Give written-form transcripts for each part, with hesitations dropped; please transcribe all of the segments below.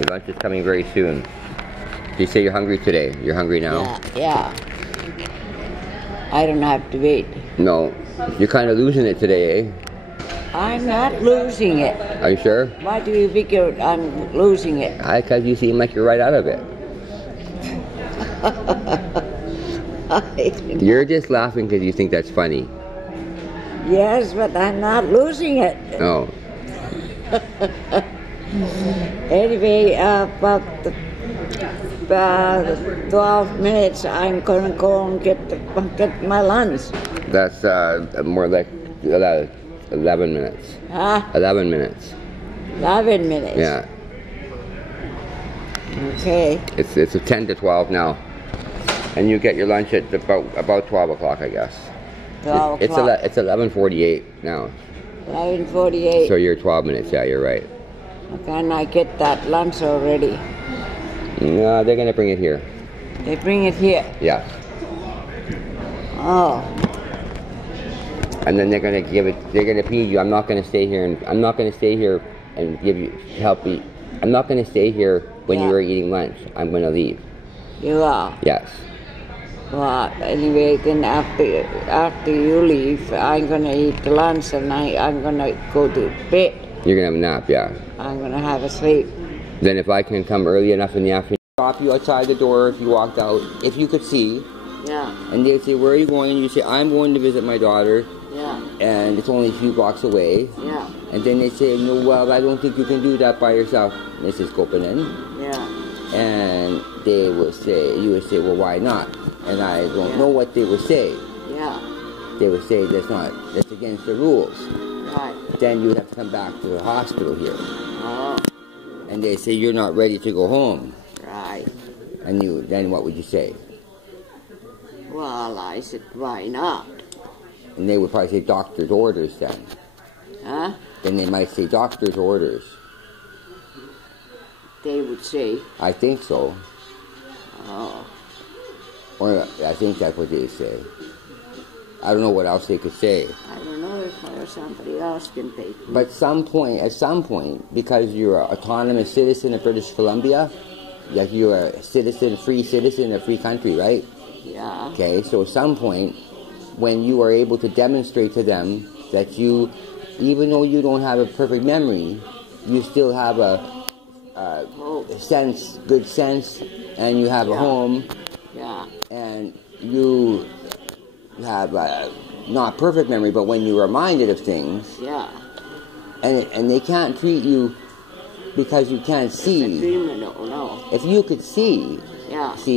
Your lunch is coming very soon. You say you're hungry today. You're hungry now? Yeah. I don't have to wait. No. You're kind of losing it today, eh? I'm not losing it. Are you sure? Why do you figure I'm losing it? Because you seem like you're right out of it. You're just laughing because you think that's funny. Yes, but I'm not losing it. No. Anyway, about 12 minutes, I'm gonna go and get my lunch. That's more like 11 minutes. Huh? 11 minutes. 11 minutes. Yeah. Okay. It's 10 to 12 now. And you get your lunch at about 12 o'clock, I guess. 12 o'clock. It's 11:48 now. 11:48. So you're 12 minutes, yeah, you're right. Can I get that lunch already? No, they're gonna bring it here. They bring it here. Yeah. Oh. And then they're gonna feed you. I'm not gonna stay here and help you. I'm not gonna stay here when you are eating lunch. I'm gonna leave. You are? Yes. Well, anyway, then after you leave, I'm gonna eat lunch and I'm gonna go to bed. You're gonna have a nap, yeah. I'm gonna have a sleep. Then if I can come early enough in the afternoon, stop you outside the door if you walked out, if you could see. Yeah. And they'd say, where are you going? And you say, I'm going to visit my daughter. Yeah. And it's only a few blocks away. Yeah. And then they say, no, well, I don't think you can do that by yourself, Mrs. Koppanen. Yeah. And you would say, well, why not? And I don't know what they would say. Yeah. They would say, that's against the rules. Right. Then you would have to come back to the hospital here. Oh. And they say, you're not ready to go home. Right. And then what would you say? Well, I said, why not? And they would probably say doctor's orders then. Huh? Then they might say doctor's orders. They would say. I think so. Oh. Or I think that's what they say. I don't know what else they could say. I don't know if somebody else can take me. But at some point, because you're an autonomous citizen of British Columbia, like you're a citizen, free citizen of a free country, right? Yeah. Okay, so at some point, when you are able to demonstrate to them that you, even though you don't have a perfect memory, you still have a good sense, and you have a home, and you have not perfect memory, but when you're reminded of things, and they can't treat you because you can't see. No. If you could see,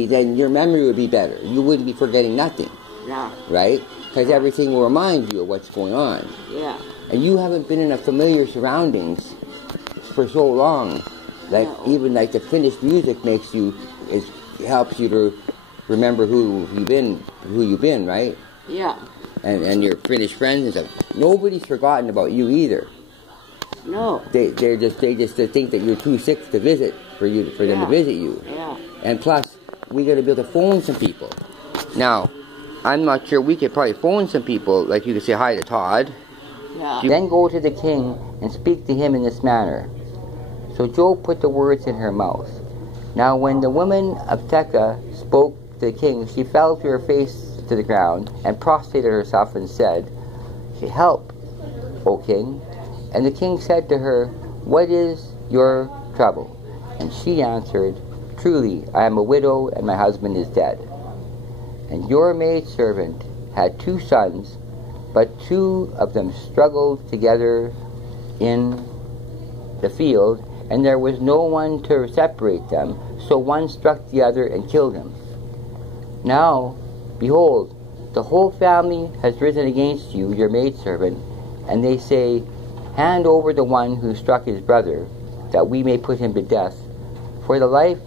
then your memory would be better. You wouldn't be forgetting nothing. Yeah. Right? Because everything will remind you of what's going on. Yeah. And you haven't been in a familiar surroundings for so long. Like even like the Finnish music helps you to remember who you've been, right? Yeah. And your Finnish friends and stuff. Nobody's forgotten about you either. No. They just think that you're too sick to visit for them to visit you. Yeah. And plus, we got to be able to phone some people. Now, I'm not sure, we could probably phone some people, like you could say hi to Todd. Yeah. Then go to the king and speak to him in this manner. So Job put the words in her mouth. Now when the woman of Tekoa spoke to the king, she fell to her face to the ground and prostrated herself and said, Help, O king. And the king said to her, What is your trouble? And she answered, Truly, I am a widow and my husband is dead. And your maidservant had 2 sons, but 2 of them struggled together in the field, and there was no one to separate them. So one struck the other and killed him. Now, behold, the whole family has risen against you, your maidservant, and they say, Hand over the one who struck his brother, that we may put him to death, for the life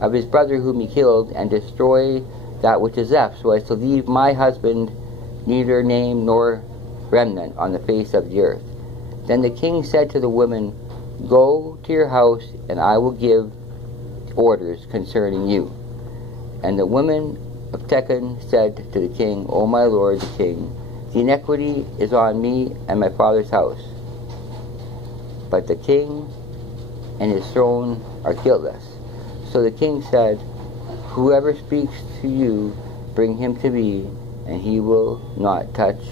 of his brother whom he killed, and destroy that which is left, so as to leave my husband neither name nor remnant on the face of the earth. Then the king said to the woman, Go to your house, and I will give orders concerning you. And the woman of Tekoa said to the king, O my lord the king, the iniquity is on me and my father's house. But the king and his throne are guiltless. So the king said, whoever speaks to you, bring him to me, and he will not touch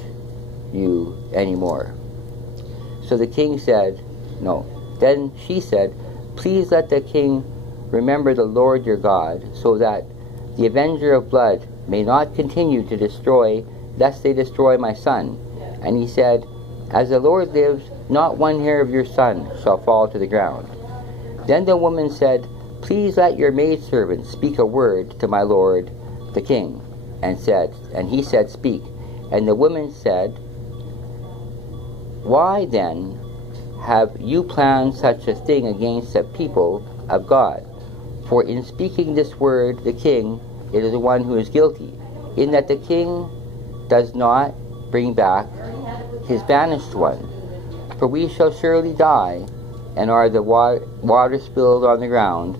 you anymore. So the king said, no. Then she said, please let the king remember the Lord your God, so that the avenger of blood may not continue to destroy, lest they destroy my son. And he said, as the Lord lives, not one hair of your son shall fall to the ground. Then the woman said, please let your maidservant speak a word to my lord the king. And he said, speak. And the woman said, why then have you planned such a thing against the people of God? For in speaking this word, the king, it is the one who is guilty, in that the king does not bring back his banished one. For we shall surely die, and are the water spilled on the ground,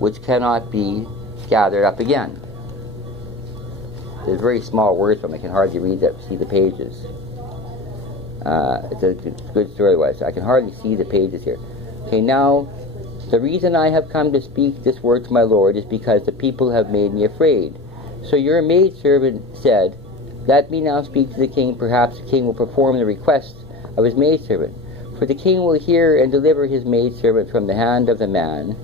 which cannot be gathered up again. There's very small words from it. I can hardly see the pages. It's a good story, I can hardly see the pages here. Okay, now, the reason I have come to speak this word to my Lord is because the people have made me afraid. So your maidservant said, let me now speak to the king. Perhaps the king will perform the request of his maidservant. For the king will hear and deliver his maidservant from the hand of the man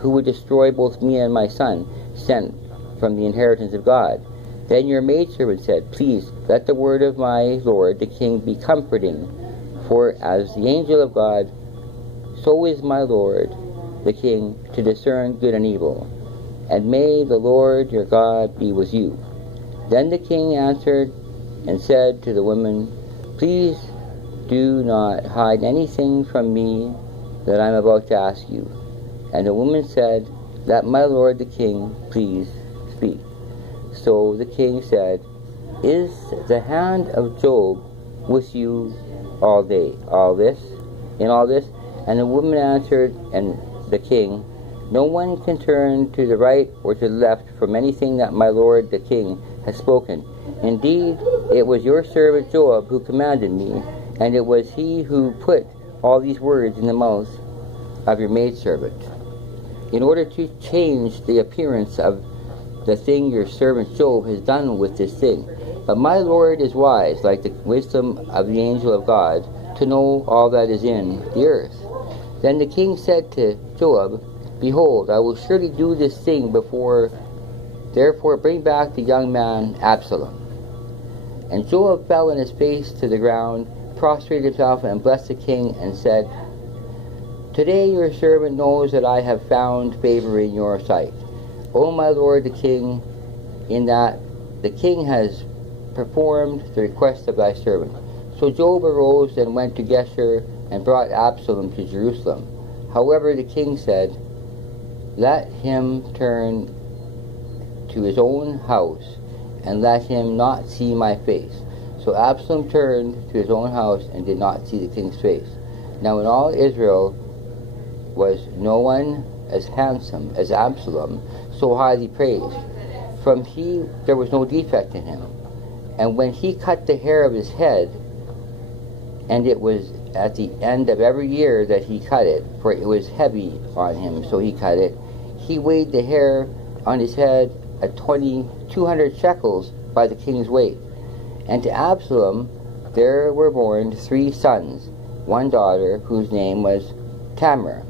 who would destroy both me and my son, sent from the inheritance of God. Then your maidservant said, please let the word of my lord the king be comforting, for as the angel of God, so is my lord the king to discern good and evil. And may the Lord your God be with you. Then the king answered and said to the woman, please do not hide anything from me that I am about to ask you. And the woman said, let my lord the king please speak. So the king said, is the hand of Job with you all day, in all this? And the woman answered, and the king, no one can turn to the right or to the left from anything that my lord the king has spoken. Indeed, it was your servant Job who commanded me, and it was he who put all these words in the mouth of your maidservant, in order to change the appearance of the thing your servant Job has done with this thing. But my Lord is wise, like the wisdom of the angel of God, to know all that is in the earth. Then the king said to Joab, behold, I will surely do this thing therefore bring back the young man Absalom. And Joab fell on his face to the ground, prostrated himself, and blessed the king, and said, today your servant knows that I have found favor in your sight, O my lord the king, in that the king has performed the request of thy servant. So Joab arose and went to Geshur, and brought Absalom to Jerusalem. However, the king said, let him turn to his own house, and let him not see my face. So Absalom turned to his own house, and did not see the king's face. Now in all Israel was no one as handsome as Absalom, so highly praised. There was no defect in him. And when he cut the hair of his head, and it was at the end of every year that he cut it, for it was heavy on him, so he cut it, he weighed the hair on his head at 200 shekels by the king's weight. And to Absalom there were born 3 sons, one daughter whose name was Tamar.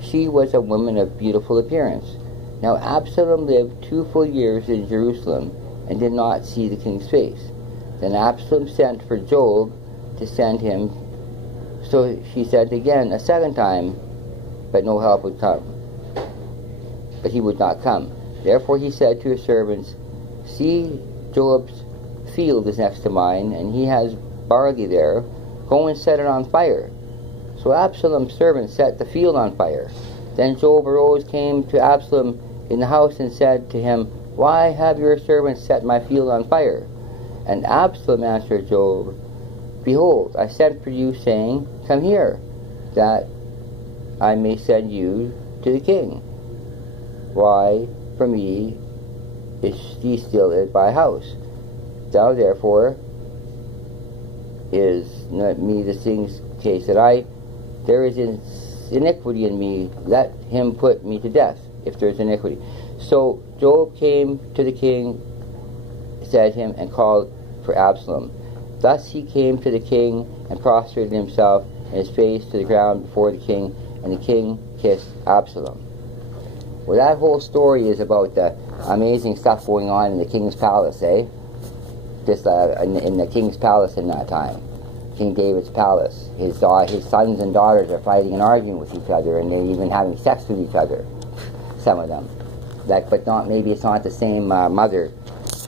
She was a woman of beautiful appearance. Now Absalom lived 2 full years in Jerusalem, and did not see the king's face. Then Absalom sent for Joab to send him. So she sent again a second time, but no help would come. But he would not come. Therefore he said to his servants, see, Joab's field is next to mine, and he has barley there. Go and set it on fire. So Absalom's servants set the field on fire. Then Joab arose, came to Absalom in the house, and said to him, why have your servants set my field on fire? And Absalom answered Joab, behold, I sent for you, saying, come here, that I may send you to the king. Why, for me, is he still at my house? Thou therefore is not me the thing's case that there is in iniquity in me, let him put me to death, if there's iniquity. So Joab came to the king, said him, and called for Absalom. Thus he came to the king and prostrated himself and his face to the ground before the king, and the king kissed Absalom. Well, that whole story is about the amazing stuff going on in the king's palace, eh? Just in the king's palace in that time. King David's palace. His sons and daughters are fighting and arguing with each other, and they're even having sex with each other. Some of them. But not, maybe it's not the same mother.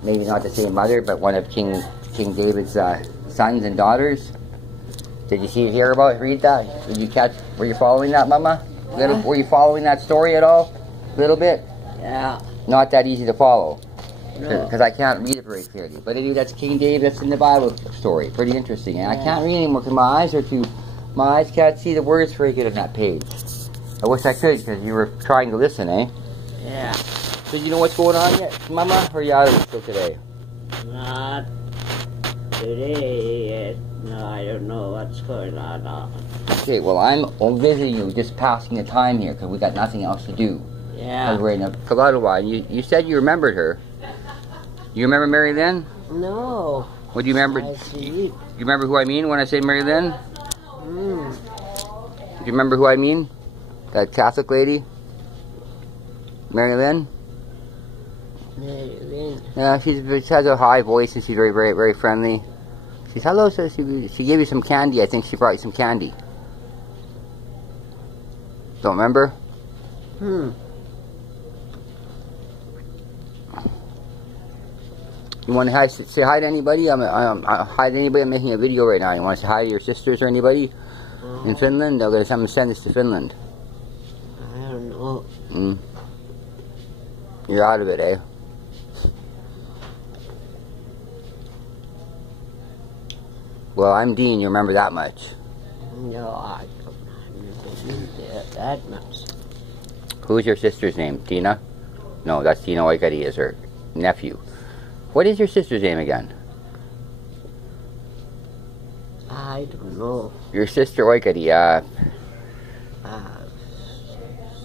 Maybe not the same mother, but one of King David's sons and daughters. Did you read that? Did you catch? Were you following that, Mama? Were you following that story at all? A little bit. Yeah. Not that easy to follow, because No. I can't read it very clearly. But anyway, that's King David. That's in the Bible story. Pretty interesting. And I can't read anymore because my eyes can't see the words very good on that page. I wish I could, because you were trying to listen, eh? Yeah. So you know what's going on yet, Mama? Or are you out of it still today? Not today yet. No, I don't know what's going on. Okay, well, I'm visiting you, just passing the time here, because we got nothing else to do. Yeah. We're in a Kalatawai, and you said you remembered her. You remember Mary Lynn? No. What do you remember? I see. You remember who I mean when I say Mary Lynn? Mm. Do you remember who I mean? That Catholic lady? Mary Lynn? Mary Lynn. Yeah, she has a high voice, and she's very, very, very friendly. She's hello, so she gave you some candy. I think she brought you some candy. Don't remember? Hmm. You want to say hi to anybody? Hi to anybody. I'm making a video right now. You want to say hi to your sisters or anybody in Finland? They're going to come and send this to Finland. I don't know. You're out of it, eh? Well, I'm Dean. You remember that much? No, I don't remember that much. Who's your sister's name? Tina? No, that's Tina Oikari, is her nephew. What is your sister's name again? I don't know. Your sister Oikari,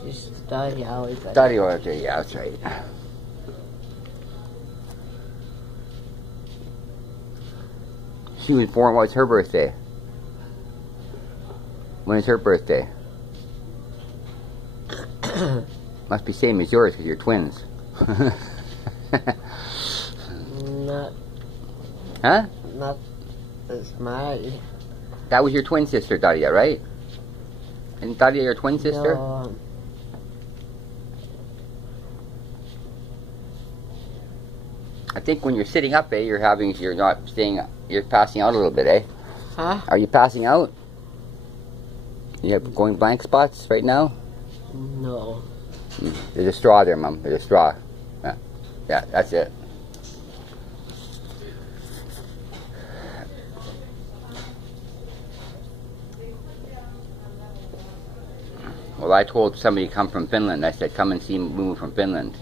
She's Daria Oikari. Daria Oikari, yeah, that's right. She was born, what's her birthday? When is her birthday? Must be same as yours, because you're twins. Not as my. That was your twin sister, Daria, right? Isn't Daria your twin sister? No. I think when you're sitting up, you're not staying, you're passing out a little bit, eh? Huh? Are you passing out? You have going blank spots right now? No. There's a straw there, Mom. There's a straw. Yeah, that's it. Well, I told somebody to come from Finland. I said, come and see me move from Finland.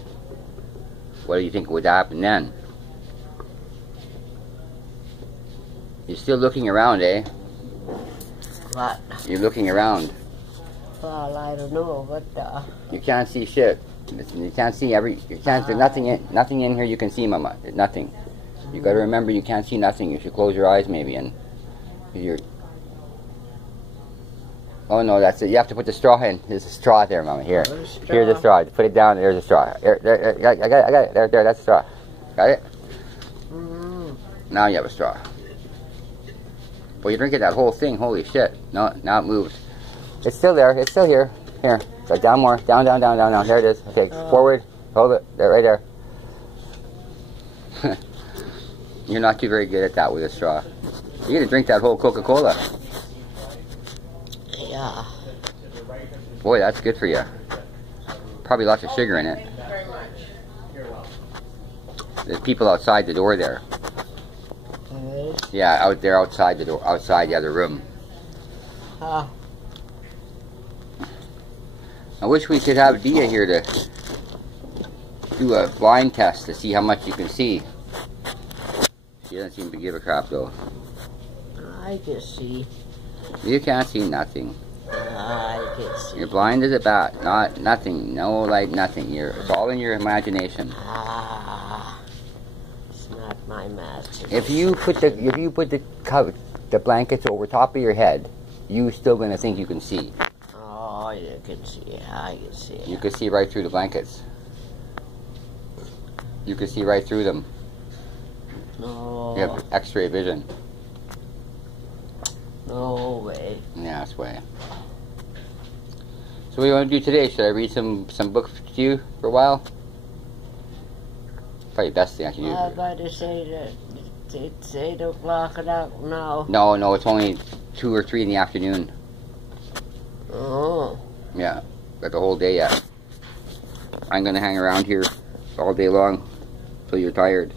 What do you think would happen then? You're still looking around, eh? What? You're looking around. Well, I don't know, but You can't see shit. You can't see there's nothing in here you can see, Mama. There's nothing. You got to remember, you can't see nothing. You should close your eyes, maybe, and you're. Oh no, that's it. You have to put the straw in. There's a straw there, Mama. Here, here's the straw. Put it down. There's a straw. There, I got it. There. That's a straw. Got it. Now you have a straw. Well, you're drinking that whole thing. Holy shit! No, now it moves. It's still there. It's still here. Here. So down more. Down. There it is. Okay, forward. Hold it. There, right there. You're not too very good at that with a straw. You're gonna drink that whole Coca-Cola. yeah. Boy, that's good for you. Probably lots of sugar in it. There's people outside the door there. Yeah, out there outside the door, outside the other room. Huh. I wish we could have Dia here to do a blind test to see how much you can see. She doesn't seem to give a crap though. I just see. You can't see nothing. I can see. You're blind as a bat. Nothing. No light, nothing. It's all in your imagination. It's not my imagination. If you put the blankets over top of your head, you're still going to think you can see. Oh, you can see. I can see. You can see right through the blankets. You can see right through them. No. You have X-ray vision. No way. Yeah, that's way. So what do you want to do today? Should I read some books to you for a while? Probably the best thing I can do. I'm about to say that it's 8 o'clock now. No, it's only 2 or 3 in the afternoon. Oh. Yeah, got the whole day yet. I'm going to hang around here all day long till you're tired.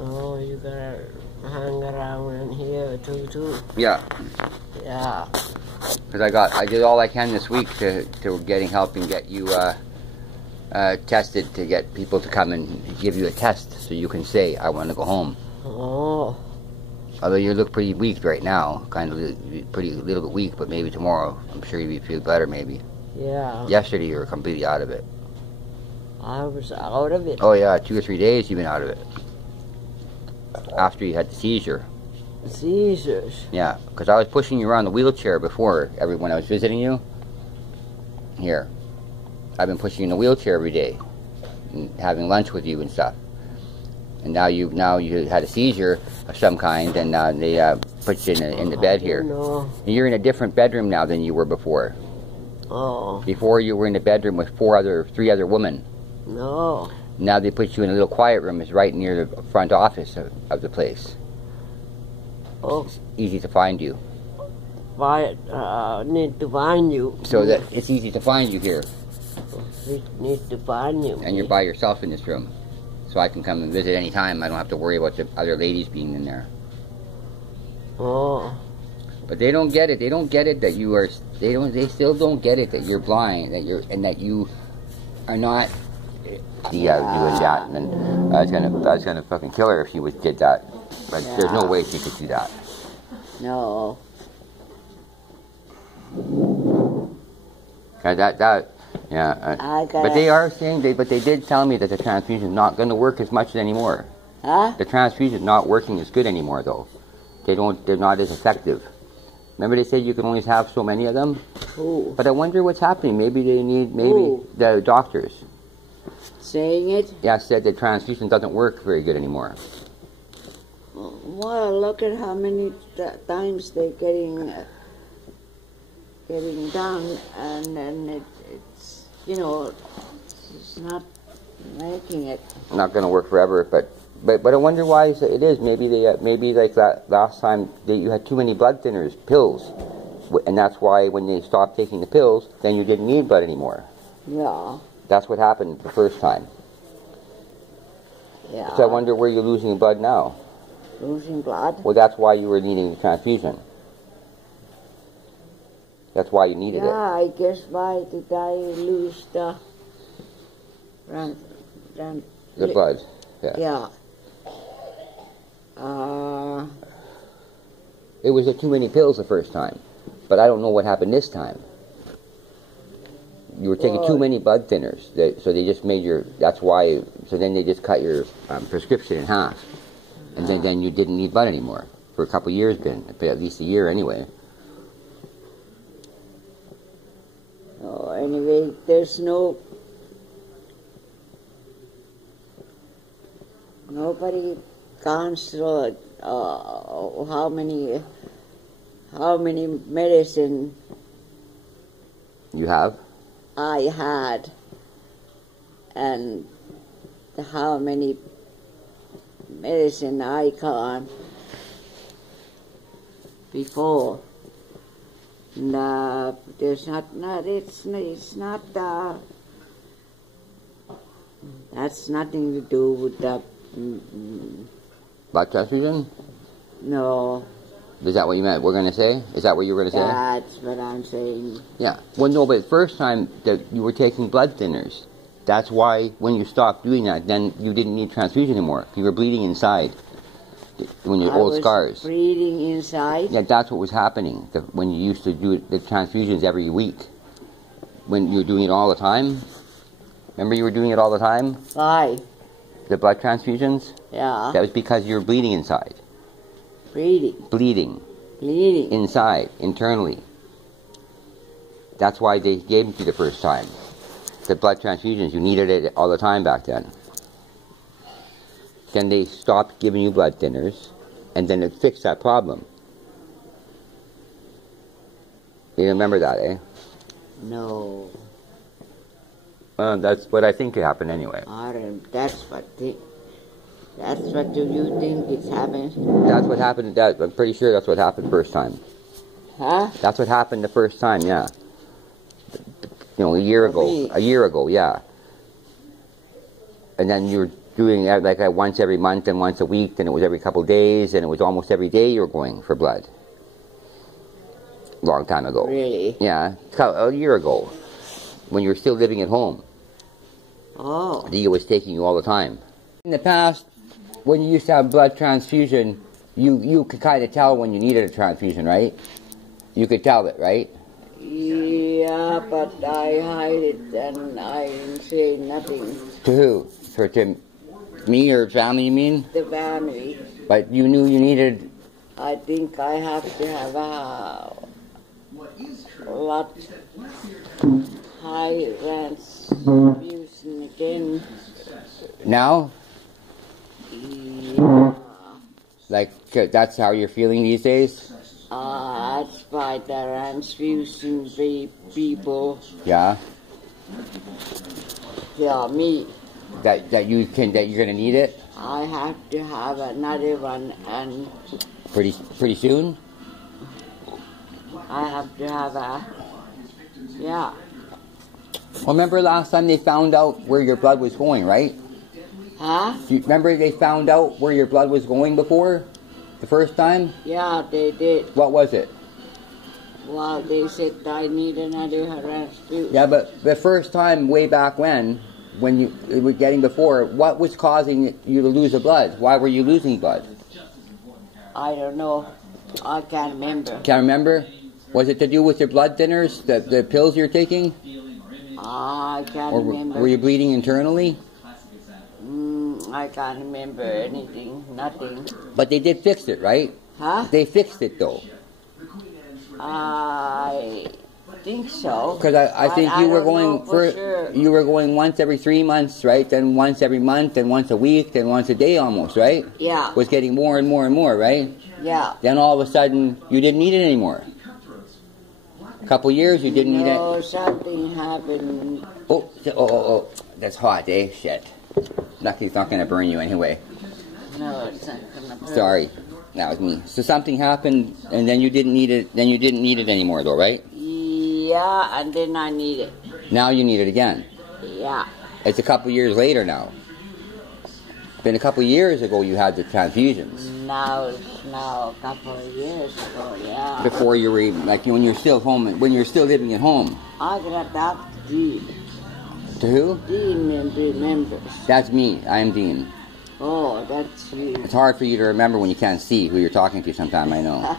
Oh, you gotta hang around in here too. Yeah. Yeah. Because I did all I can this week to helping get you tested, to get people to come and give you a test so you can say, I want to go home. Oh. Although you look pretty weak right now, kind of a little bit weak, but maybe tomorrow, I'm sure you'll feel better maybe. Yeah. Yesterday you were completely out of it. I was out of it. Oh yeah, 2 or 3 days you've been out of it. After you had the seizure. Seizures? Yeah, because I was pushing you around the wheelchair before, when I was visiting you. Here. I've been pushing you in the wheelchair every day, and having lunch with you and stuff. And now you had a seizure of some kind, and they put you in the bed here. No. You're in a different bedroom now than you were before. Oh. Before you were in the bedroom with 3 other women. No. Now they put you in a little quiet room. It's right near the front office of the place. Oh. It's easy to find you. Need to find you. So that it's easy to find you here. We need to find you. And you're by yourself in this room. So I can come and visit any time. I don't have to worry about the other ladies being in there. Oh. But they don't get it. They don't get it that you are. They still don't get it that you're blind. That you are not. Doing that. And I was gonna fucking kill her if she did that. But there's no way she could do that. No. Yeah. But they are saying but they did tell me that the transfusion is not going to work as much anymore. Huh? The transfusion is not working as good anymore, though. They're not as effective. Remember they said you can only have so many of them? Who? But I wonder what's happening. Maybe the doctors. Saying it? Yeah, said the transfusion doesn't work very good anymore. Well, look at how many times they're getting done, and then it's it's not making it. Not going to work forever, but I wonder why it is. Maybe like that last time you had too many blood thinners, pills, and that's why when they stopped taking the pills, then you didn't need blood anymore. Yeah. That's what happened the first time. Yeah. So I wonder where you're losing blood now. Losing blood? Well, that's why you were needing the transfusion. That's why you needed it. Yeah, I guess why did I lose the blood? Yeah. It was too many pills the first time, but I don't know what happened this time. You were taking too many blood thinners, so they just made that's why, so then they just cut your prescription in half. And then you didn't need blood anymore. For a couple of years, at least a year anyway. Oh, anyway, there's nobody counts how many medicine you have? I had, and how many medicine I got before. No, there's it's not, that's nothing to do with the, blood transfusion? No. Is that what you meant? We're going to say? Is that what you were going to say? That's what I'm saying. Yeah. Well, no, but the first time that you were taking blood thinners, that's why when you stopped doing that, then you didn't need transfusion anymore. You were bleeding inside. when your old was scars. bleeding inside. Yeah, that's what was happening when you used to do the transfusions every week. When you were doing it all the time. Remember you were doing it all the time? Why? The blood transfusions? Yeah. That was because you were bleeding inside. Bleeding. Bleeding. Bleeding. Inside, internally. That's why they gave it to you the first time. The blood transfusions, you needed it all the time back then. Then they stopped giving you blood thinners, and then it fixed that problem. You remember that, eh? No. Well, that's what I think happened anyway. That's what do you think is happening? That's what happened. I'm pretty sure that's what happened first time. Huh? That's what happened the first time, yeah. You know, a year ago, yeah. And then you were doing that like once every month and once a week, then it was every couple of days, and it was almost every day you were going for blood. Long time ago. Really? Yeah, a year ago, when you were still living at home. Oh. Dia was taking you all the time. In the past, when you used to have blood transfusion, you could kind of tell when you needed a transfusion, right? You could tell it, right? Yeah, but I hide it and I say nothing. To who? To me or family, you mean? The family. But you knew you needed... I think I have to have a lot high transfusion again. Now? Yeah. Like, that's how you're feeling these days? That's by the transfusion people. Yeah? Tell me. That you're gonna need it? I have to have another one, and Pretty soon? I have to have yeah. Well, remember last time they found out where your blood was going, right? Huh? Do you remember they found out where your blood was going before? The first time? Yeah, they did. What was it? Well, they said I need another transfusion. Yeah, but the first time way back when you were getting before, what was causing you to lose the blood? Why were you losing blood? I don't know. I can't remember. Can't remember? Was it to do with your blood thinners, the pills you're taking? I can't Or remember. were you bleeding internally? I can't remember anything. Nothing. But they did fix it, right? Huh? They fixed it though. I think so. Because I think you were going sure. You were going once every 3 months, right? Then once every month, then once a week, then once a day almost, right? Yeah. Was getting more and more and more, right? Yeah. Then all of a sudden you didn't need it anymore. A couple years you didn't need it. No, something happened. Oh, that's hot, eh? Shit. Lucky's not going to burn you anyway. No, it's not gonna burn. Sorry, that was me. So something happened, and then you didn't need it. Then you didn't need it anymore, though, right? Yeah, and then I need it. Now you need it again. Yeah. It's a couple years later now. Been a couple years ago you had the transfusions. Now a couple of years ago, yeah. Before you were like when you're still home, when you're still living at home. I gotta talk to Dean. To who? Dean remembers. That's me. I am Dean. Oh, that's you. It's hard for you to remember when you can't see who you're talking to sometime, I know.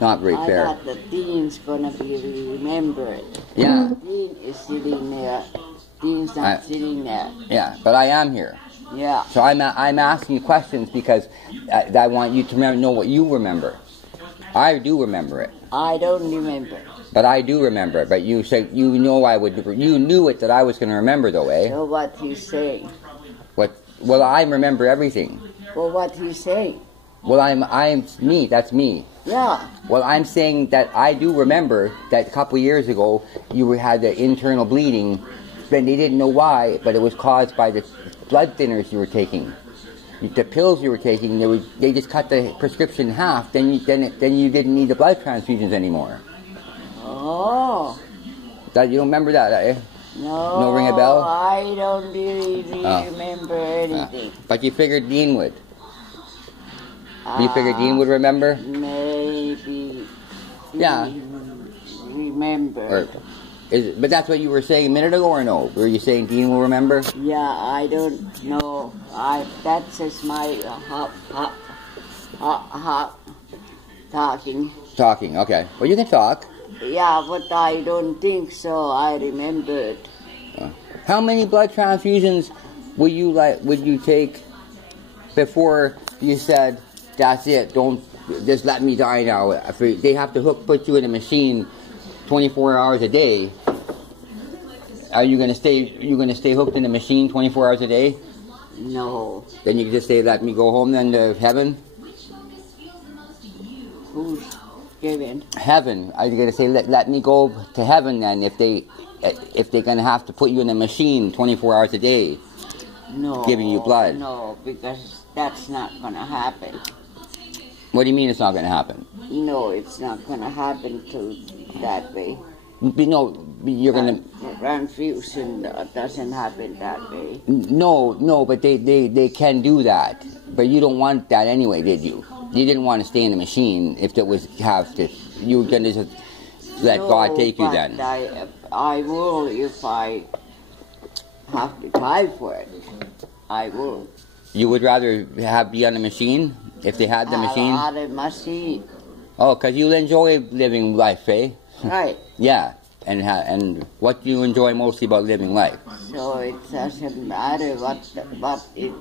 Not very fair. I thought the Dean's gonna be remembered. Yeah. Dean is sitting there. Dean's not sitting there. Yeah, but I am here. Yeah. So I'm asking you questions because I want you to know what you remember. I do remember it. I don't remember. But I do remember it. But you said you know I would. You knew it that I was going to remember, though, eh? So what he's saying? What? Well, I remember everything. Well, what he's saying? Well, I'm me. That's me. Yeah. Well, I'm saying that I do remember that a couple years ago you had the internal bleeding. Then they didn't know why, but it was caused by the blood thinners you were taking. The pills you were taking, they just cut the prescription in half. Then you didn't need the blood transfusions anymore. Oh. You don't remember that, eh? No. No ring a bell? I don't really remember anything. But you figured Dean would. You figured Dean would remember? Maybe. Yeah. Remember. But that's what you were saying a minute ago, or no? Were you saying Dean will remember? Yeah, I don't know. That's just my talking. Talking, okay. Well, you can talk. Yeah, but I don't think so. I remembered. How many blood transfusions would you take before you said, that's it, don't, just let me die now? They have to put you in a machine 24 hours a day. Are you gonna stay hooked in the machine 24 hours a day? No. Then you can just say, let me go home then to heaven? Who's given? Heaven. Are you gonna say, let me go to heaven then if they're gonna have to put you in a machine 24 hours a day? No. Giving you blood? No, because that's not gonna happen. What do you mean it's not gonna happen? No, it's not gonna happen to that way. No, you're gonna... Transfusion doesn't happen that way. No, but they can do that. But you don't want that anyway, did you? You didn't want to stay in the machine if it was you were gonna just let God take you then. I will if I have to die for it. I will. You would rather be on the machine if they had the machine? On the machine. Oh, because you enjoy living life, eh? Right. Yeah, and what do you enjoy mostly about living life? So it doesn't matter what it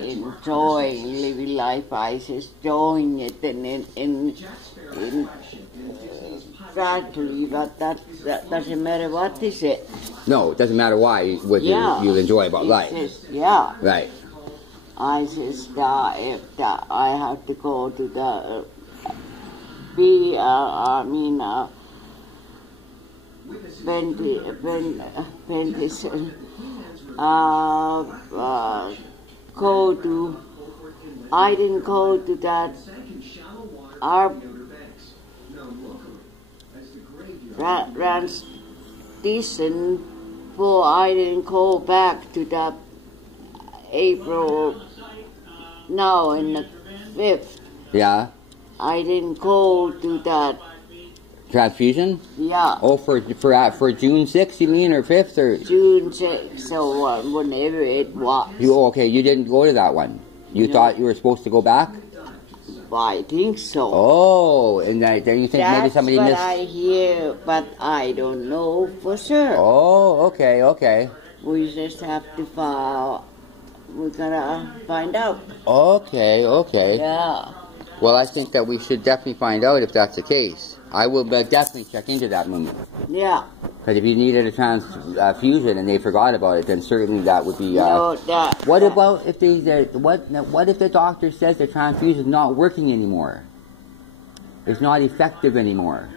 enjoying living life. I just enjoying it in gradually, but that doesn't matter what is it. No, it doesn't matter why you enjoy about life. Yeah. Right. I just if I have to go to the I didn't go to that transition before I didn't go back to that April now in the 5th. Yeah. I didn't go to that transfusion? Yeah. Oh, for June 6th, you mean, or 5th, or June 6th? So whenever it was. Okay, you didn't go to that one. You thought you were supposed to go back? I think so. Oh, and then you think maybe somebody missed? That's what I hear, but I don't know for sure. Oh, okay. We just have to we're gonna find out. Okay. Yeah. Well, I think that we should definitely find out if that's the case. I will definitely check into that moment. Yeah. Because if you needed a transfusion and they forgot about it, then certainly that would be... No, what about if what if the doctor says the transfusion is not working anymore? It's not effective anymore.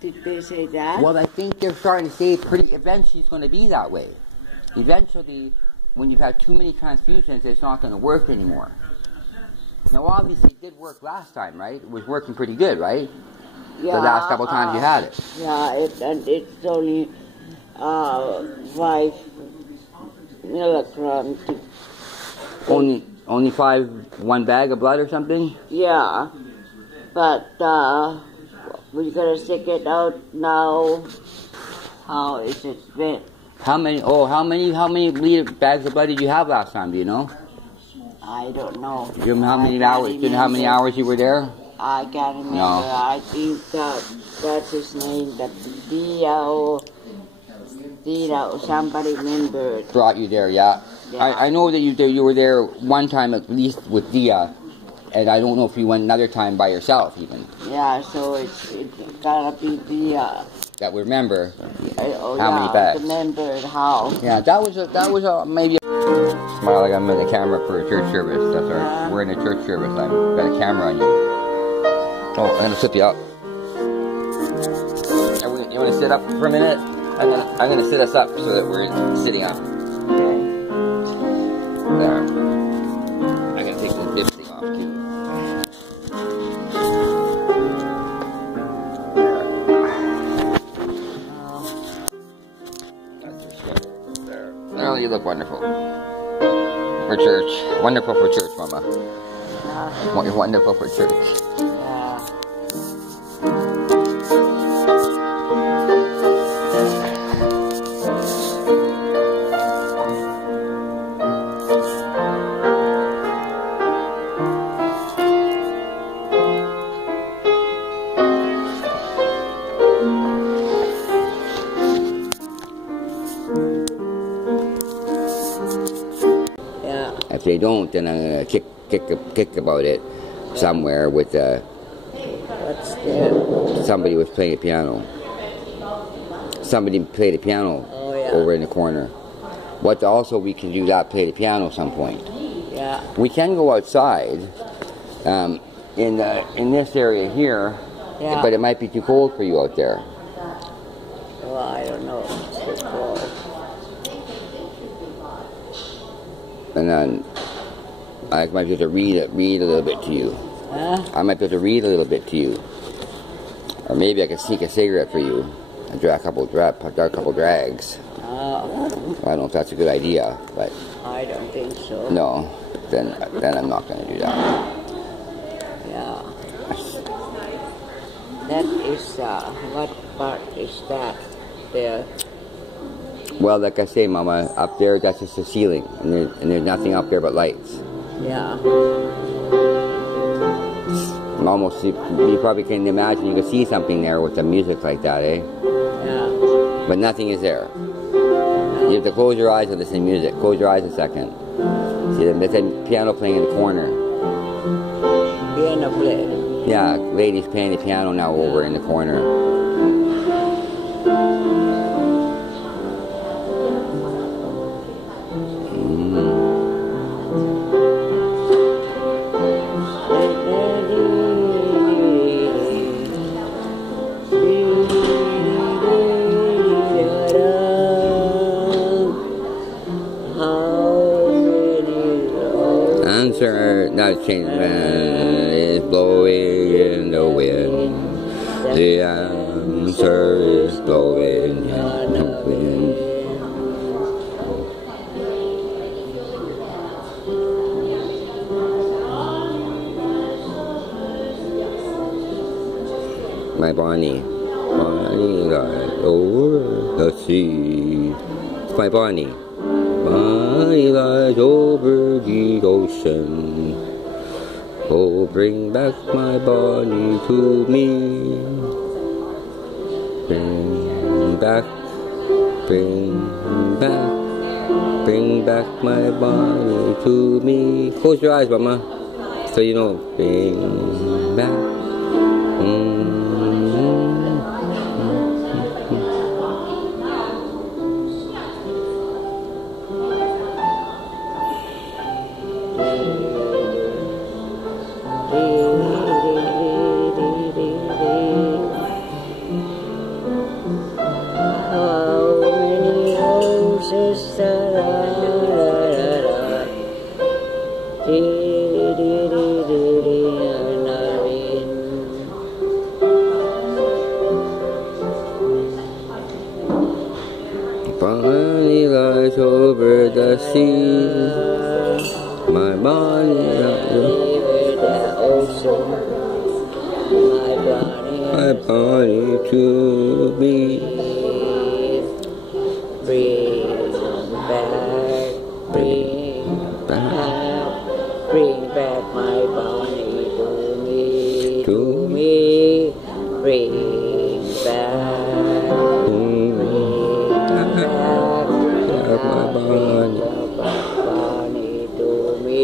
Did they say that? Well, I think they're starting to say eventually it's going to be that way. Eventually, when you've had too many transfusions, it's not going to work anymore. Now, obviously, it did work last time, right? It was working pretty good, right? Yeah, the last couple times you had it. Yeah, it's only 5 milligrams. Only 1 bag of blood or something? Yeah, but we're gonna stick it out now. How is it been? How many bags of blood did you have last time? Do you know? I don't know. Do you know how many hours? Do you know how many hours you were there? I can't remember. No. I think that's his name. That Dia, somebody remembered. Brought you there, yeah. I know that you were there one time at least with Dia, and I don't know if you went another time by yourself even. Yeah, so it's gotta be Dia. That would remember how many bags. Remembered how. Yeah, that was maybe. Smile like I'm in the camera for a church service. That's right. We're in a church service. I've got a camera on you. Oh, I'm gonna flip you up. You want to sit up for a minute? I'm gonna sit us up so that we're sitting up. Okay. There. I'm gonna take this bib thing off too. That's your sweater. There. Oh, you look wonderful. For church. Wonderful for church, Mama. You're wonderful for church. Yeah. If they don't, then I'm gonna kick about it somewhere with What's there? somebody was playing a piano. Somebody played a piano over in the corner. But also we can do that, play the piano at some point. Yeah. We can go outside in this area here, but it might be too cold for you out there. Well, I don't know. It's too cold. And then I might be able to read a little bit to you. Huh? I might be able to read a little bit to you. Or maybe I can sneak a cigarette for you and draw a couple drags. I don't know if that's a good idea, but I don't think so. no, then I'm not going to do that. Yeah. That is, what part is that there? Well, like I say, Mama, up there, that's just the ceiling, and there's nothing up there but lights. Yeah. Almost, you probably can imagine you can see something there with the music like that, eh? Yeah. But nothing is there. You have to close your eyes and listen to music. Close your eyes a second. See, there's a piano playing in the corner. Piano player. Yeah, lady's playing the piano now over in the corner. Not change, man, is blowing in the wind. The answer is blowing in the wind. My Bonnie lies over the sea. It's my Bonnie. Bonnie lies over the ocean. Oh, bring back my Bonnie to me. Bring back my Bonnie to me. Close your eyes, Mama, so you know. Bring back. Bonnie lies over the sea. My Bonnie lies over the ocean. My Bonnie to me. Bring back my Bonnie to me. To me. Bring back. My Bonnie to me.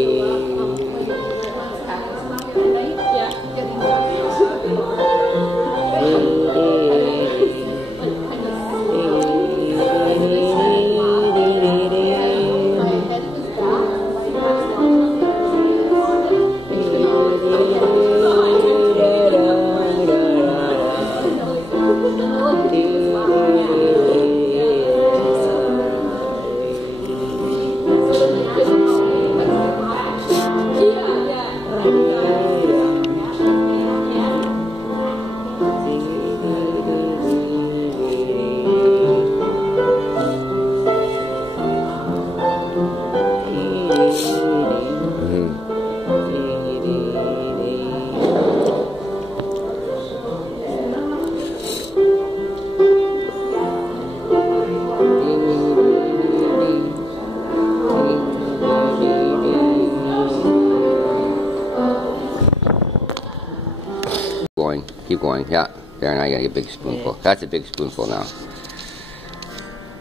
Keep going, yeah. There, and I got a big spoonful. That's a big spoonful now.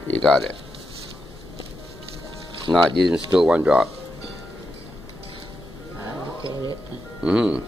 You got it. Not, you didn't spill one drop. look at it. Mm.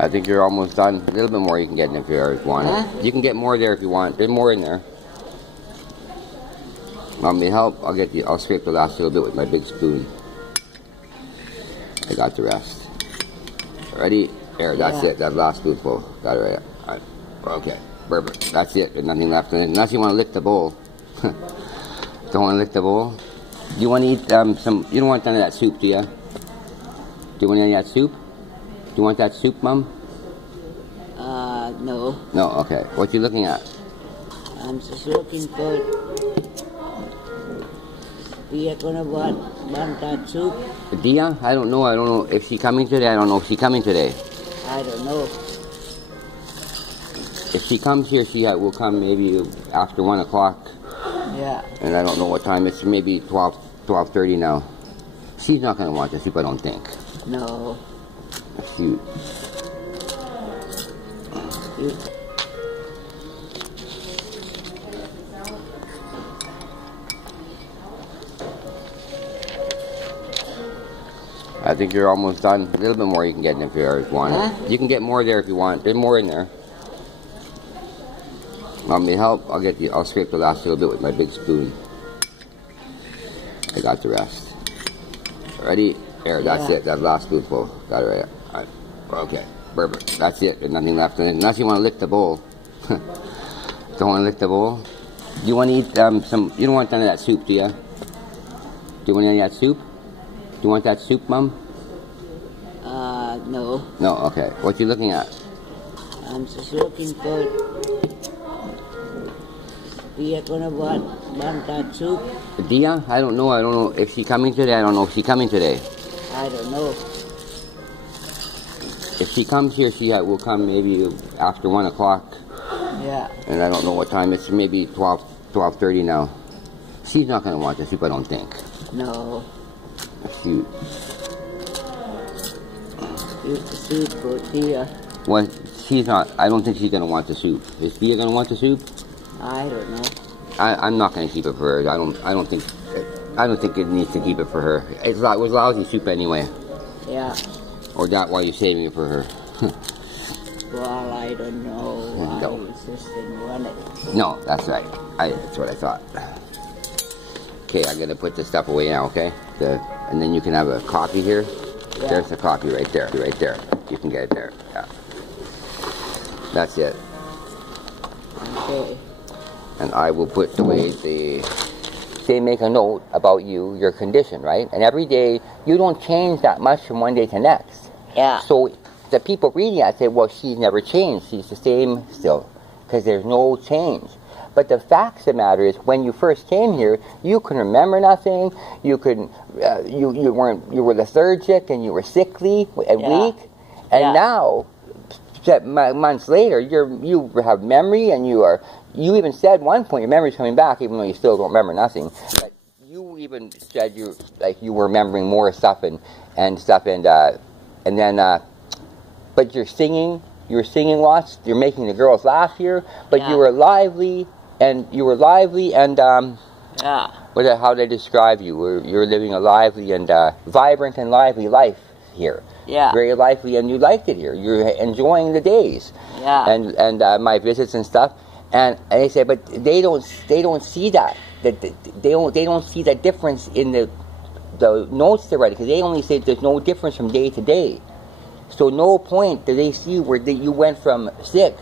I think you're almost done. A little bit more you can get in if you want. Huh? You can get more there if you want. There's more in there. Want me to help? I'll scrape the last little bit with my big spoon. I got the rest. Ready? There, that's it. That last spoonful. Got it right. All right. Okay. Perfect. That's it. There's nothing left in it. Unless you want to lick the bowl. Don't want to lick the bowl? Do you want to eat some... You don't want none of that soup, do you? Do you want any of that soup? Do you want that soup, Mom? No. No, okay. What you looking at? I'm just looking for... We are gonna want that soup. Dia? I don't know. I don't know if she's coming today. I don't know if she's coming today. I don't know. If she comes here, she will come maybe after 1 o'clock. Yeah. And I don't know what time. It's maybe 12:30 now. She's not going to want the soup, I don't think. No. Shoot. I think you're almost done. A little bit more you can get in if you want. Huh? You can get more there if you want. There's more in there. Want me to help? I'll scrape the last little bit with my big spoon. I got the rest. Ready? There, that's it. That last spoonful. Got it right. All right. Okay. Perfect. That's it. There's nothing left in it. Unless you want to lick the bowl. Don't want to lick the bowl? Do you want to eat some... You don't want none of that soup, do you? Do you want any of that soup? Do you want that soup, Mom? No. No, okay. What you looking at? I'm just looking for... We are gonna want that soup. Dia? I don't know. I don't know if she's coming today. I don't know if she's coming today. I don't know. If she comes here, she will come maybe after 1 o'clock. Yeah. And I don't know what time. It's maybe 12:30 now. She's not going to want the soup, I don't think. No. Shoot. Eat the soup for Tia. Well, she's not. I don't think she's going to want the soup. Is Dia going to want the soup? I don't know. I'm not going to keep it for her. I don't think it needs to keep it for her. It was lousy soup anyway. Yeah. Or that why you're saving it for her. Well, I don't know. No. I just didn't want it. No, that's right. That's what I thought. Okay, I'm going to put this stuff away now, okay? And then you can have a copy here. Yeah. There's the copy right there. Right there. You can get it there. Yeah. That's it. Okay. And I will put away they make a note about you, your condition, right? And every day, you don't change that much from one day to next. Yeah. So the people reading that say, well, she's never changed. She's the same still. Because there's no change. But the facts of the matter is, when you first came here, you couldn't remember nothing. You couldn't. You were lethargic and you were sickly and weak. And now, months later, you have memory and you even said at one point your memory's coming back, even though you still don't remember nothing. But you even said you were remembering more stuff and then but you're singing. You were singing lots. You're making the girls laugh here. But you were lively and yeah. How they describe you? You're living a lively and vibrant and lively life here. Yeah. Very lively, and you liked it here. You're enjoying the days. Yeah. And my visits and stuff. And they say, but they don't see that. They don't see that difference in the notes they're writing, because they only say there's no difference from day to day. So no point do they see where you went from sick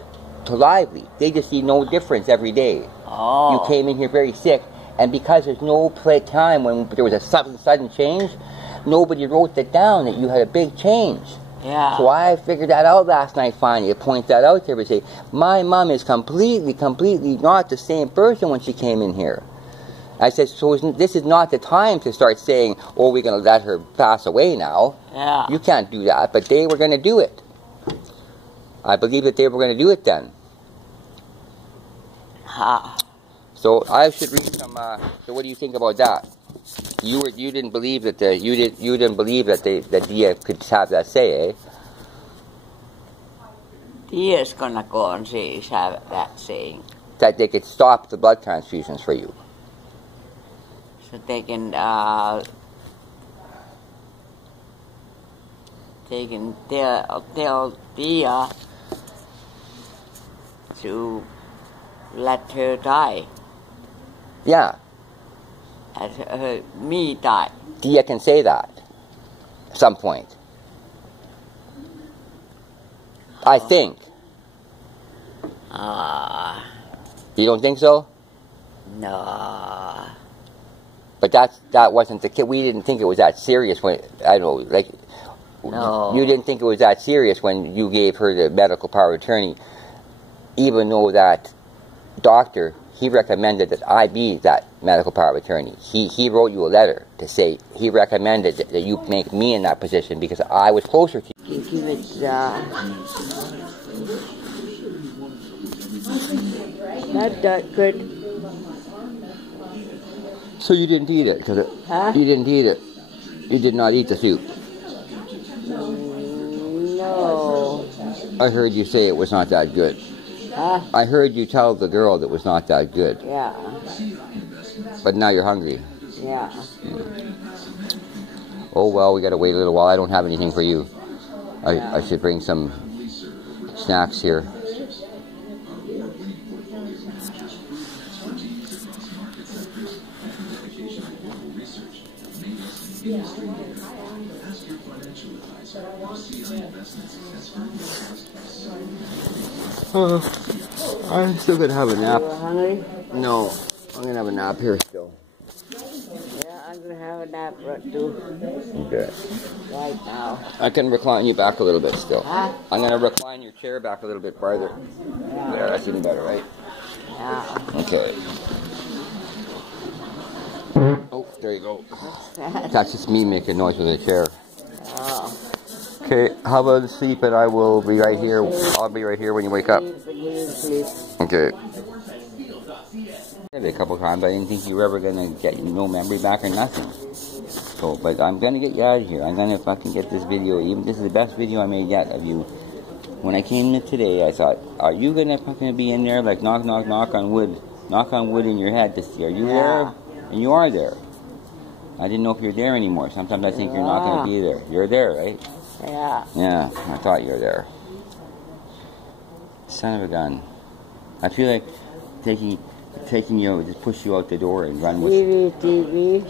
to lively. They just see no difference every day. Oh. You came in here very sick, And because there's no time when there was a sudden change, nobody wrote that down, that you had a big change. Yeah. So I figured that out last night finally, to point that out to everybody. Say, my mom is completely not the same person when she came in here. I said, so this is not the time to start saying, oh, we're going to let her pass away now. Yeah. You can't do that, but they were going to do it. I believe that they were going to do it then. So I should read some. So what do you think about that? You didn't believe that that Dia could have that say, eh? Dia's gonna go and have that saying. That they could stop the blood transfusions for you. So they can tell Dia to let her die. Yeah. Let me die. Dia can say that at some point. I think. You don't think so? No. But that wasn't the kid. We didn't think it was that serious when, I don't know, like, No. You didn't think it was that serious when you gave her the medical power of attorney, even though that doctor, he recommended that I be that medical power of attorney. He wrote you a letter to say he recommended that you make me in that position because I was closer to you. Give it not that good. So you didn't eat it? Huh? You didn't eat it? You did not eat the soup? No. I heard you say it was not that good. Huh? I heard you tell the girl that it was not that good. Yeah. But now you're hungry. Yeah. Oh well, we gotta wait a little while. I don't have anything for you. I should bring some snacks here. I'm still gonna have a nap. You hungry? No, I'm gonna have a nap here still. Yeah, I'm gonna have a nap too. Okay. Right now. I can recline you back a little bit still. Huh? I'm gonna recline your chair back a little bit farther. Yeah. There, that's even better, right? Yeah. Okay. Oh, there you go. What's that? That's just me making noise with the chair. Oh. Okay, how about sleep and I will be right here. I'll be right here when you wake up. Sleep. Okay. A couple times I didn't think you were ever gonna get no memory back or nothing. So, but I'm gonna get you out of here. I'm gonna fucking get this video. Even this is the best video I made yet of you. When I came in today, I thought, are you gonna fucking be in there like knock on wood in your head to see? Are you there? And you are there. I didn't know if you're there anymore. Sometimes I think you're not gonna be there. You're there, right? Yeah. Yeah, I thought you were there. Son of a gun. I feel like taking you, just push you out the door and run with TV.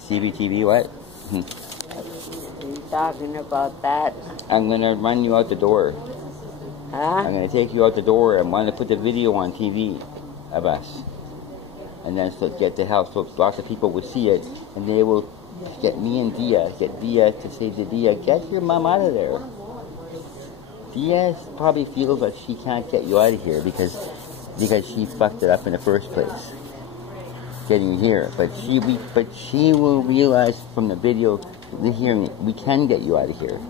CBTV, what? You talking about that? I'm going to run you out the door. Huh? I'm going to take you out the door and want to put the video on TV of us. And then so get the house so lots of people will see it and they will get me and Dia to say to Dia, get your mom out of there. Dia probably feels like she can't get you out of here because she fucked it up in the first place, getting you here. But she will realize from the video, the hearing it, we can get you out of here.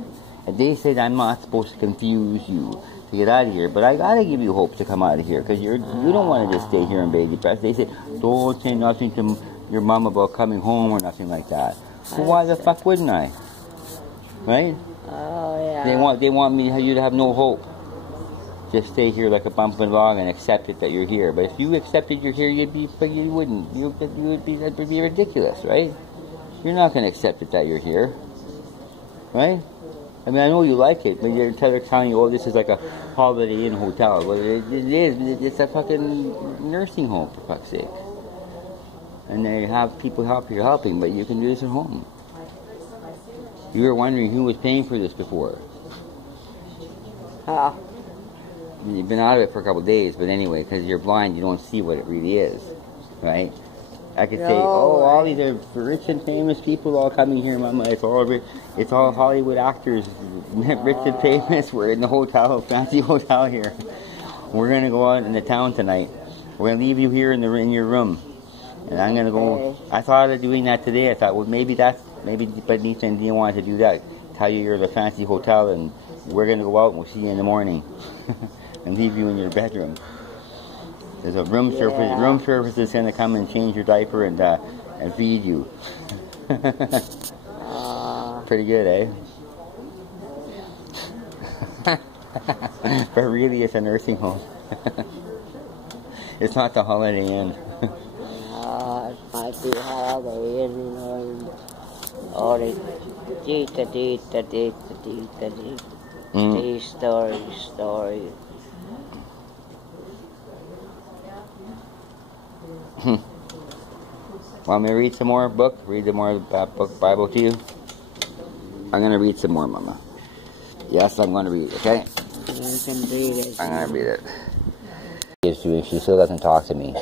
And they said I'm not supposed to confuse you to get out of here, but I gotta give you hope to come out of here because you don't want to just stay here and be depressed. They say don't say nothing to your mom about coming home or nothing like that. So why the fuck wouldn't I? Right? Oh yeah. They want you to have no hope. Just stay here like a bump and log and accept it that you're here. But if you accepted you're here, you wouldn't. That would be ridiculous, right? You're not going to accept it that you're here, right? I mean, I know you like it, but they're telling you, oh, this is like a Holiday Inn hotel. Well, it is. It's a fucking nursing home, for fuck's sake. And they have people helping, but you can do this at home. You were wondering who was paying for this before. Huh? You've been out of it for a couple of days, but anyway, because you're blind, you don't see what it really is, right? I could say, oh, all these are rich and famous people all coming here, Mama. It's all Hollywood actors, rich and famous. We're in the hotel, fancy hotel here. We're gonna go out in the town tonight. We're gonna leave you here in your room, and I'm gonna go. I thought of doing that today. I thought, well, maybe, but Nathan didn't want to do that. Tell you you're at a fancy hotel, and we're gonna go out and we'll see you in the morning, and leave you in your bedroom. There's a room service. Room service is gonna come and change your diaper and feed you. Pretty good, eh? But really, it's a nursing home. It's not the Holiday Inn. It might be Holiday Inn, you know. Or it's story. Want me to read some more book? Read the more book Bible to you? I'm going to read some more, Mama. Yes, I'm going to read, okay? You can read it. I'm going to read it. She still doesn't talk to me.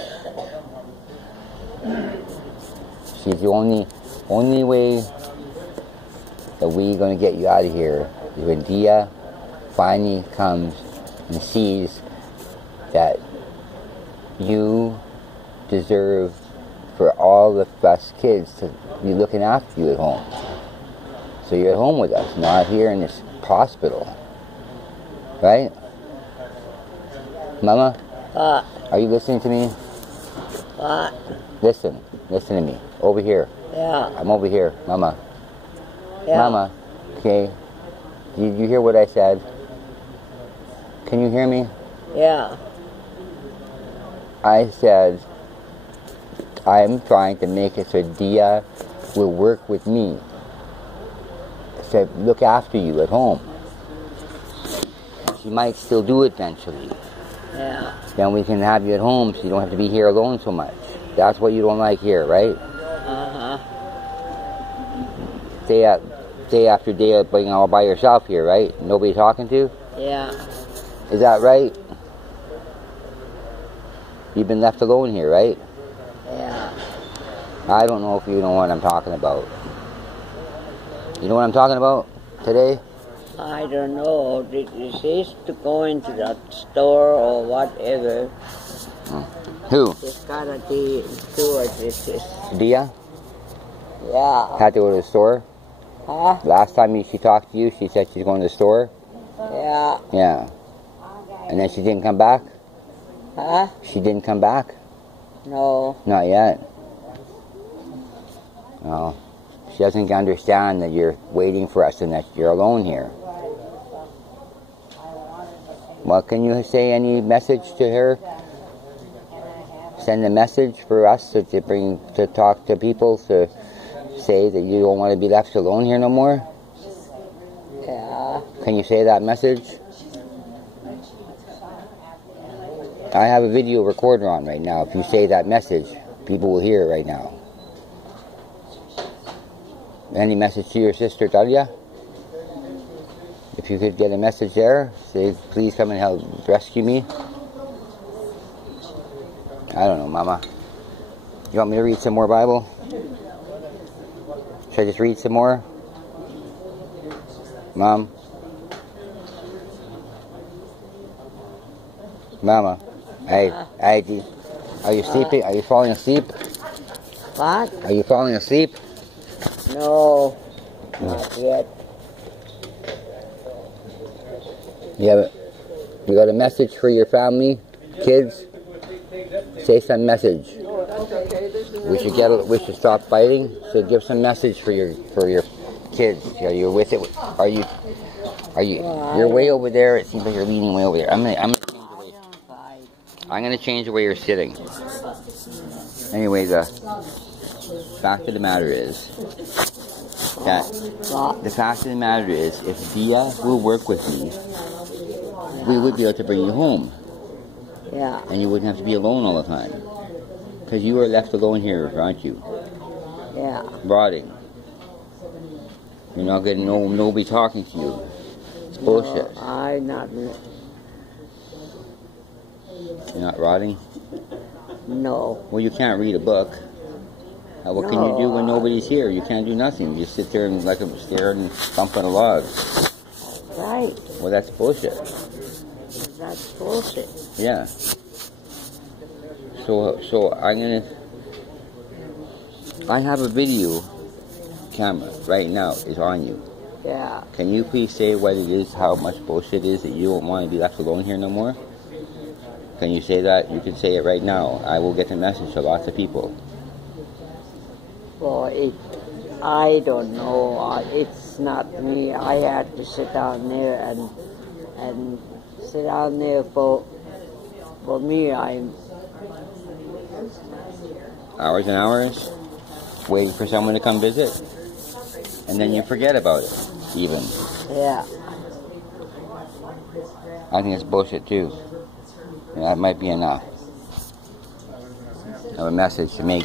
She's the only way that we're going to get you out of here is when Dia finally comes and sees that you deserve for all the us kids to be looking after you at home. So you're at home with us, not here in this hospital. Right? Mama? What? Are you listening to me? What? Listen to me. Over here. Yeah. I'm over here, Mama. Yeah. Mama, okay? Did you hear what I said? Can you hear me? Yeah. I said, I'm trying to make it so Dia will work with me. So look after you at home. She might still do it eventually. Yeah. Then we can have you at home so you don't have to be here alone so much. That's what you don't like here, right? Uh-huh. Day after day being all by yourself here, right? Nobody talking to? Yeah. Is that right? You've been left alone here, right? Yeah. I don't know if you know what I'm talking about. You know what I'm talking about today? I don't know. Did you say to go into that store or whatever? Who? Just gotta do this. Dia? Yeah. Had to go to the store? Huh? Last time she talked to you, she said she's going to the store? Yeah. Yeah. And then she didn't come back? Huh? She didn't come back? No. Not yet. No. She doesn't understand that you're waiting for us and that you're alone here. Well, can you say any message to her? Send a message for us to talk to people to say that you don't want to be left alone here no more? Yeah. Can you say that message? I have a video recorder on right now. If you say that message, people will hear it right now. Any message to your sister, Talia? If you could get a message there, say, please come and help rescue me. I don't know, Mama. You want me to read some more Bible? Should I just read some more? Mom? Mama? Hey, are you sleeping? Are you falling asleep? What? Are you falling asleep? No. Not yet. Yeah, you got a message for your family, kids? Say some message. We should stop fighting. So give some message for your kids. Are you with it? Are you? You're way over there. It seems like you're leaning way over there. I'm gonna change the way you're sitting. Anyway, the fact of the matter is that if Dia will work with me, we would be able to bring you home. Yeah. And you wouldn't have to be alone all the time. Because you are left alone here, aren't you? Yeah. Rotting. You're not getting nobody talking to you. It's bullshit. No, I'm not. You're not rotting? No. Well, you can't read a book. What can you do when nobody's here? You can't do nothing. You sit there and stare and thump on a log. Right. Well, that's bullshit. That's bullshit. Yeah. So I have a video camera right now. Is on you. Yeah. Can you please say what it is, how much bullshit it is that you don't want to be left alone here no more? Can you say that? You can say it right now. I will get the message to lots of people. Well, I don't know. It's not me. I had to sit down there and sit down there for me. I'm hours and hours waiting for someone to come visit, and then you forget about it. Even. Yeah. I think it's bullshit too. And that might be enough of a message to make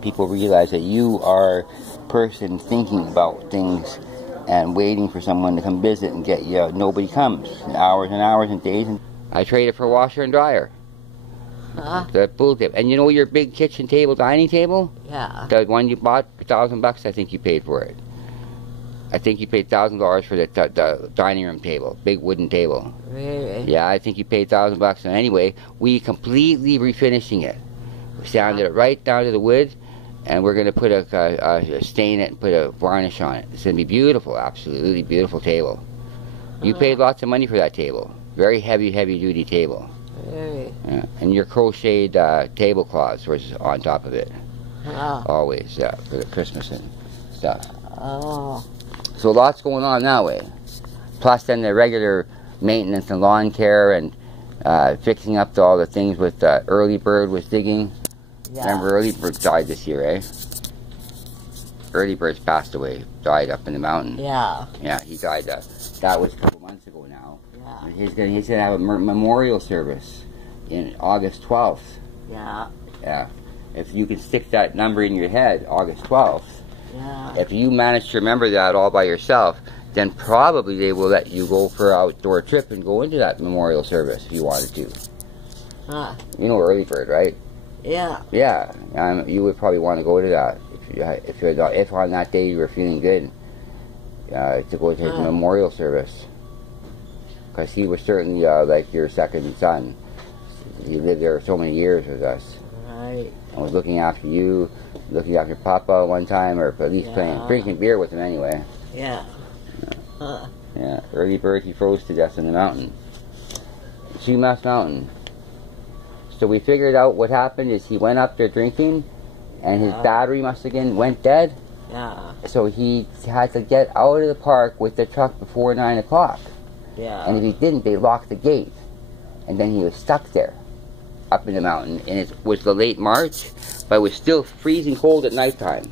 people realize that you are a person thinking about things and waiting for someone to come visit and get you. Nobody comes. Hours and hours and days. I traded for washer and dryer. The pool table. And you know your big kitchen table, dining table? Yeah. The one you bought for $1,000, I think you paid for it. I think you paid $1,000 for the dining room table, big wooden table. Really? Yeah, I think you paid $1,000. And anyway, we completely refinishing it. We sanded it right down to the wood, and we're going to put a stain it and put a varnish on it. It's going to be beautiful, absolutely beautiful table. You paid lots of money for that table. Very heavy duty table. Really? Yeah. And your crocheted tablecloths was on top of it. Always, for the Christmas and stuff. Oh. So lots going on that way. Plus then the regular maintenance and lawn care and fixing up to all the things with Early Bird was digging. Yeah. Remember Early Bird died this year, eh? Early Bird's passed away, died up in the mountain. Yeah. Yeah, he died. That was a couple months ago now. Yeah. He's gonna have a memorial service in August 12th. Yeah. Yeah. If you can stick that number in your head, August 12th. Yeah. If you manage to remember that all by yourself, then probably they will let you go for an outdoor trip and go into that memorial service if you wanted to. You know Early Bird, right? Yeah. Yeah. You would probably want to go to that if on that day you were feeling good to go to his memorial service, because he was certainly like your second son. He lived there so many years with us. Right. And was looking after you, looking after Papa one time, or at least drinking beer with him anyway. Yeah. Yeah. Early Bird, he froze to death in the mountain. Sumas Mountain. So we figured out what happened is he went up there drinking, and his battery must have went dead. Yeah. So he had to get out of the park with the truck before 9 o'clock. Yeah. And if he didn't, they locked the gate. And then he was stuck there, up in the mountain. And it was the late March, but it was still freezing cold at nighttime.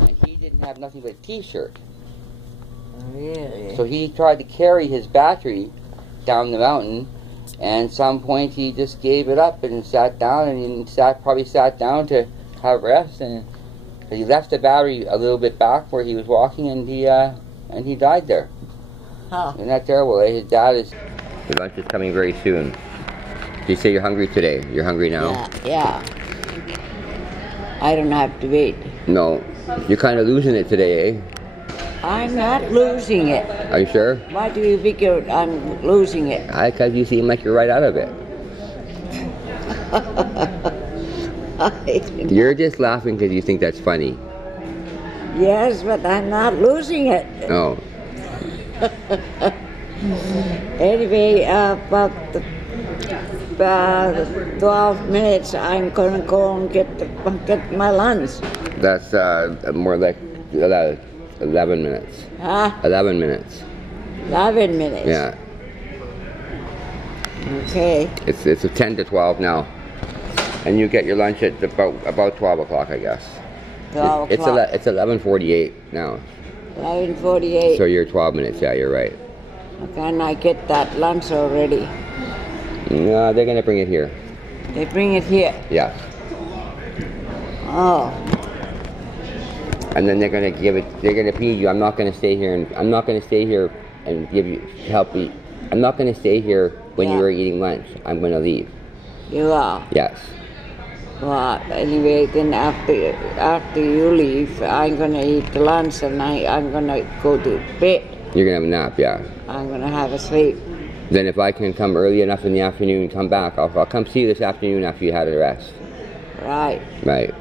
And he didn't have nothing but a t-shirt. Really? So he tried to carry his battery down the mountain, and at some point he just gave it up and sat down, and he probably sat down to have rest, and he left the battery a little bit back where he was walking, and he died there. Isn't that terrible? His dad is... Your lunch is coming very soon. You say you're hungry today. You're hungry now? Yeah. I don't have to wait. No. You're kind of losing it today, eh? I'm not losing it. Are you sure? Why do you figure I'm losing it? Because you seem like you're right out of it. You're just laughing because you think that's funny. Yes, but I'm not losing it. Oh. Anyway, about 12 minutes, I'm going to go and get my lunch. That's more like 11 minutes. 11 minutes. 11 minutes? Yeah. Okay. It's a 10 to 12 now. And you get your lunch at about 12 o'clock, I guess. 12 o'clock. It's 11:48 now. 11:48. So you're 12 minutes, yeah, you're right. Can I get that lunch already? No, they're going to bring it here. They bring it here? Yeah. Oh. And then they're going to give it, they're going to feed you. I'm not going to stay here and I'm not going to stay here and help you. I'm not going to stay here when you are eating lunch. I'm going to leave. You are? Yes. Well, anyway, then after you leave, I'm gonna eat the lunch and I'm gonna go to bed. You're gonna have a nap, yeah. I'm gonna have a sleep. Then if I can come early enough in the afternoon and come back, I'll come see you this afternoon after you had a rest. Right. Right.